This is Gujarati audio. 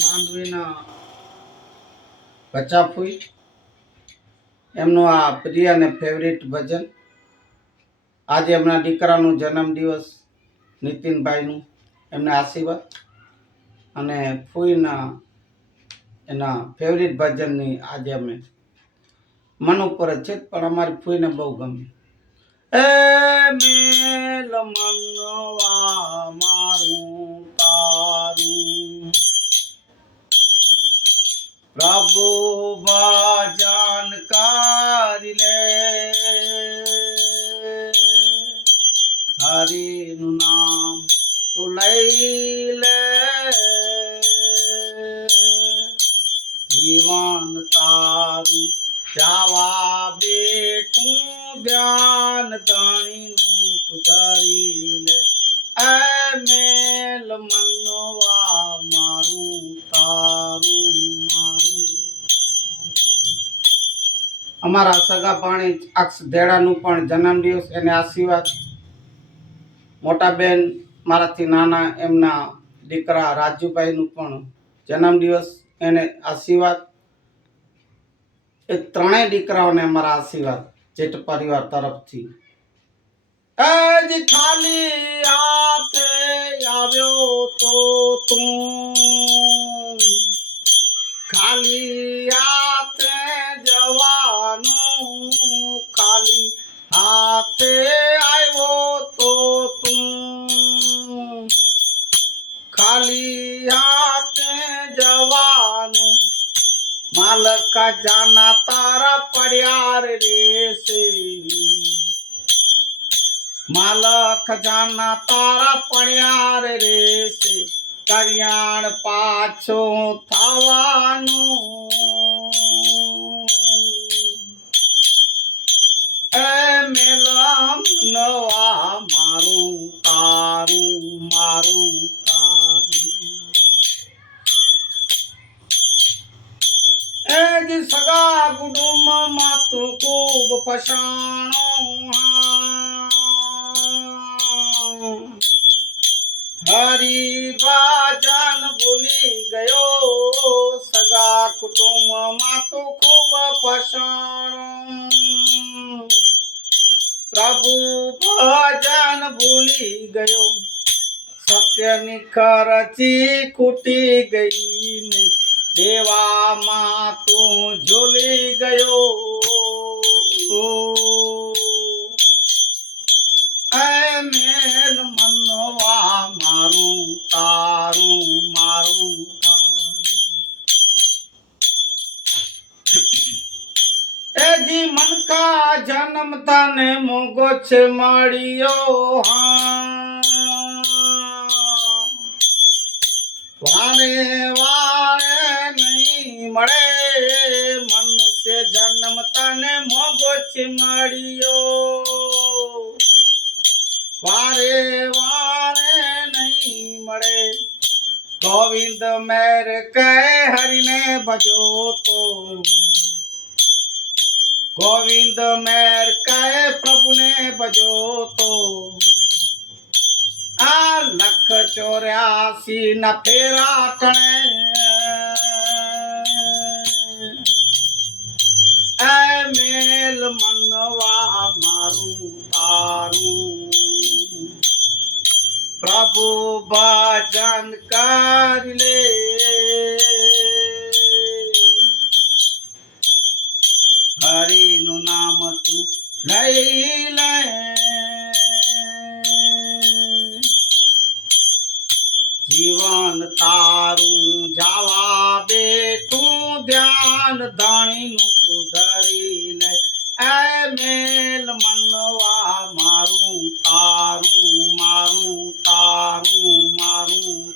માંડવીના બચાફુઈ એમનું આ પ્રિય અને ફેવરિટ ભજન. આજે એમના દીકરાનું જન્મદિવસ નીતિનભાઈનું, એમને આશીર્વાદ અને ફૂઈના એના ફેવરિટ ભજનની આજે અમે મન ઉપર જ છે, પણ અમારી ફૂઈને બહુ ગમે. એ મેલ મનવા મારું તારું પ્રભુ ભજન કરી લે, હરિનું નામ તું લઈ લે, જીવન તારું જાવા બેઠું ધ્યાન ધણીનું તું ધરી લે. એ મેલ મનવા મારું તારું મારું. અમારા સગા પાણી અક્ષ ધેડાનું પણ જન્મદિવસ, એને આશીર્વાદ. મોટા બેન મારાથી નાના, એમના દીકરા રાજુભાઈનું પણ જન્મદિવસ, એને આશીર્વાદ. એ ત્રણેય દીકરાઓને અમારા આશીર્વાદ જેઠ પરિવાર તરફથી. જ ખાલી હાથે આવ્યો તો તું, ખાલી હાથે જવાનું, ખાલી હાથે આવ્યો તો તું, ખાલી હાથે જવાનું, માલક જાના તારા પડ્યા રેસે, માલક જાના તારા પડ્યા રેસે, કરિયાણ પાછો થવાનું. એ મેલમ નવા મારું તારું મારું તારું. એ જ સગા કુટુંબમાં તું ખૂબ પછાણો, હરિભજન ભૂલી ગયો, સગા કુટુંબમાં તું ખૂબ પછાણો, પ્રભુ ભજન ભૂલી ગયો, સત્યની ખર્ચી ખૂટી ગઈ ને, દેવામાં તું ઝૂલી ગયો. એ મેલ મનવા મારું તારું મારું તારું. એ જી મનકા જન્મ તને મોગો છે મળ્યો, વારે વારે નહીં મળે, મનુષ્ય જન્મ તને મોગો છે મળ્યો, વારે વારે નહીં મળે. ગોવિંદ મેર કહે હરિને ભજો તો, ગોવિંદ મેર કહે પ્રભુને ભજો તો, આ 184 ના ફેરા ટણે, એ મેલ મનવા મારું તારું, પ્રભુ ભજન કરી લે, હરિનું નામ તું લઈ લે, જીવન તારું જાવા બેઠું ધ્યાન ધણીનું તું ધરી લે. એ મેલ મનવા મારું તારું મારું તારું મારું.